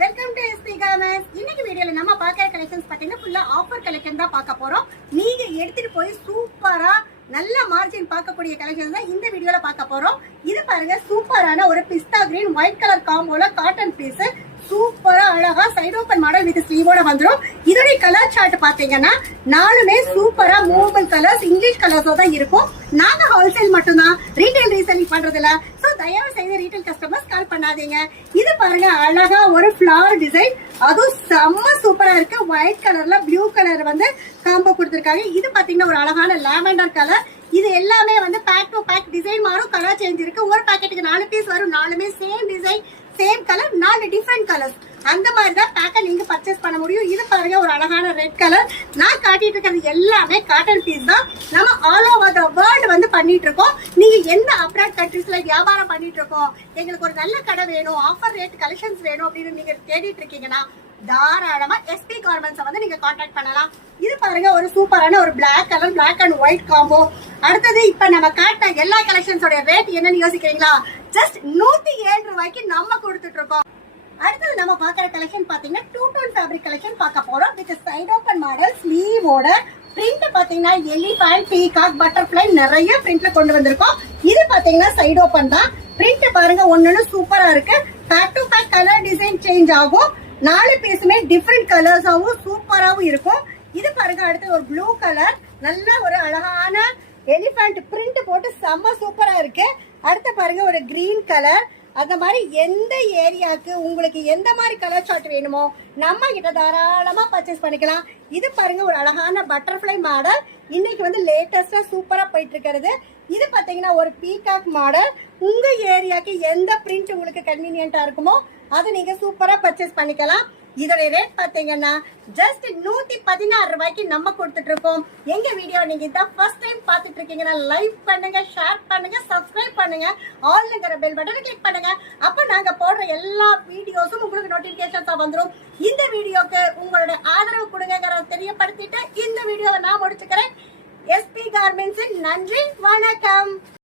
Welcome to SP garments. இன்னைக்கு வீடியோல நம்ம பார்க்குற கலெக்ஷன்ஸ் பாத்தீங்கன்னா ஃபுல்லா ஆஃபர் கலெக்ஷன் தான் பார்க்க போறோம். நீங்க எடுத்துட்டு போய் சூப்பரா நல்ல மார்ஜின் பார்க்கக்கூடிய கலெக்ஷன் தான் இந்த வீடியோல பார்க்க போறோம். இது பாருங்க, சூப்பரான ஒரு பிஸ்தா கிரீன் ஒயிட் கலர் காம்போல காட்டன் பீஸ், சூப்பரா அழகா சைடு ஓபன் மாடல் வித் ஸ்லீவோட வந்துரும். இதோட கலர் சார்ட் பாத்தீங்கன்னா நாலுமே சூப்பரா மூவபிள் கலர்ஸ், இங்கிலீஷ் கலர்ஸோ தான் இருக்கும். நாங்க ஹோல்சேல் மட்டும் தான், ரீட்டைல் ரீசெல்லிங் பண்றது இல்ல. சோ தயவு செய்து ரீட்டைல் கஸ்டமர்ஸ் கால் பண்ணாதீங்க. இது பாருங்க, அழகா ஒரு ஃபிளவர் டிசைன், அதுவும் செம்ம சூப்பரா இருக்கு. ஒயிட் கலர்ல ப்ளூ கலர் வந்து காம்போ கொடுத்திருக்காங்க. இது பாத்தீங்கன்னா ஒரு அழகான லாவெண்டர் கலர். இது எல்லாமே வந்து பேக் டு பேக் டிசைன் மாறும், கலர் சேஞ்ச் இருக்கு. ஒரு பாக்கெட்டுக்கு 4 பீஸ் வரும், 4மே same design same colour, 4 different colours. அந்த மாதிரி தான் பேக்கை நீங்க பர்ச்சேஸ் பண்ண முடியும். இது பாருங்க, ஒரு அழகான ரெட் கலர். நான் காட்டிட்டு இருக்கிறது எல்லாமே காட்டன் பீஸ் தான். நம்ம ஆல் ஓவர் த வேர்ல்டு வந்து பண்ணிட்டு இருக்கோம். நீங்க எந்த அப்ராட் கண்ட்ரீஸ்ல வியாபாரம் பண்ணிட்டு இருக்கோம், எங்களுக்கு ஒரு நல்ல கடை வேணும், ஆஃபர் ரேட் கலெக்ஷன்ஸ் வேணும் அப்படின்னு நீங்க தேடிட்டு இருக்கீங்கன்னா தாராளமா எஸ்பி கார்மெண்ட்ஸ் வந்து நீங்க கான்டாக்ட் பண்ணலாம். இது பாருங்க, ஒரு சூப்பரான ஒரு black colour, black and white combo. அடுத்தது இப்ப நம்ம காட்டின எல்லா கலெக்ஷன்ஸோட ரேட் என்னன்னு யோசிக்கிறீங்களா? ஜஸ்ட் 107 ரூபாய்க்கு நம்ம கொடுத்துட்டு இருக்கோம். அடுத்தது நம்ம பாக்குற கலெக்ஷன் பாத்தீங்கன்னா 2 டோன் ஃபேப்ரிக் கலெக்ஷன் பார்க்க போறோம். வித் சைடு ஓபன் மாடல், ஸ்லீவோட பிரிண்ட் பாத்தீங்கன்னா எலிஃபண்ட், பீகாக், பட்டர்ஃப்ளை நிறைய பிரிண்ட்ல கொண்டு வந்திருக்கோம். இது பாத்தீங்கன்னா சைடு ஓபன் தான். பிரிண்ட் பாருங்க, ஒன்னு சூப்பரா இருக்கு. Back to back colour design change ஆகும். 4 பீஸுமே டிஃபரெண்ட் கலர்ஸாவும் சூப்பராவும் இருக்கும். இது பாருங்க, அடுத்து ஒரு ப்ளூ கலர், நல்ல ஒரு அழகான எலிஃபண்ட் பிரிண்ட் போட்டு செம்ம சூப்பரா இருக்கு. அடுத்து பாருங்க, ஒரு கிரீன் கலர். அந்த மாதிரி எந்த ஏரியாவுக்கு உங்களுக்கு எந்த மாதிரி கலர் சார்ட் வேணுமோ நம்ம கிட்ட தாராளமா பர்ச்சேஸ் பண்ணிக்கலாம். இது பாருங்க, ஒரு அழகான பட்டர்ஃப்ளை மாடல், இன்னைக்கு வந்து லேட்டஸ்டா சூப்பரா போயிட்டு இருக்கிறது. இது பாத்தீங்கன்னா ஒரு பீகாக் மாடல். உங்க ஏரியாக்கு எந்த பிரிண்ட் உங்களுக்கு கன்வீனியன்டா இருக்குமோ அதை நீங்க சூப்பரா பர்ச்சேஸ் பண்ணிக்கலாம். இதோட ரேட் பாத்தீங்கன்னா ஜஸ்ட் 116 ரூபாய்க்கு நம்ம கொடுத்துட்டு இருக்கோம். எங்க வீடியோ நீங்க இதான் ஃபர்ஸ்ட் டைம் பாத்துட்டு இருக்கீங்கன்னா லைக் பண்ணுங்க, ஷேர் பண்ணுங்க, சப்ஸ்கிரைப் பண்ணுங்க, ஆல்ங்கிற பெல் பட்டனை கிளிக் பண்ணுங்க. அப்ப நாங்க போடுற எல்லா வீடியோஸும் உங்களுக்கு நோட்டிபிகேஷன்ஸா வந்துடும். இந்த வீடியோக்கு உங்களோட ஆதரவு கொடுங்கறத தெரியப்படுத்திட்டு இந்த வீடியோவை நான் முடிச்சுக்கிறேன். எஸ்பி கார்மெண்ட்ஸ், நன்றி, வணக்கம்.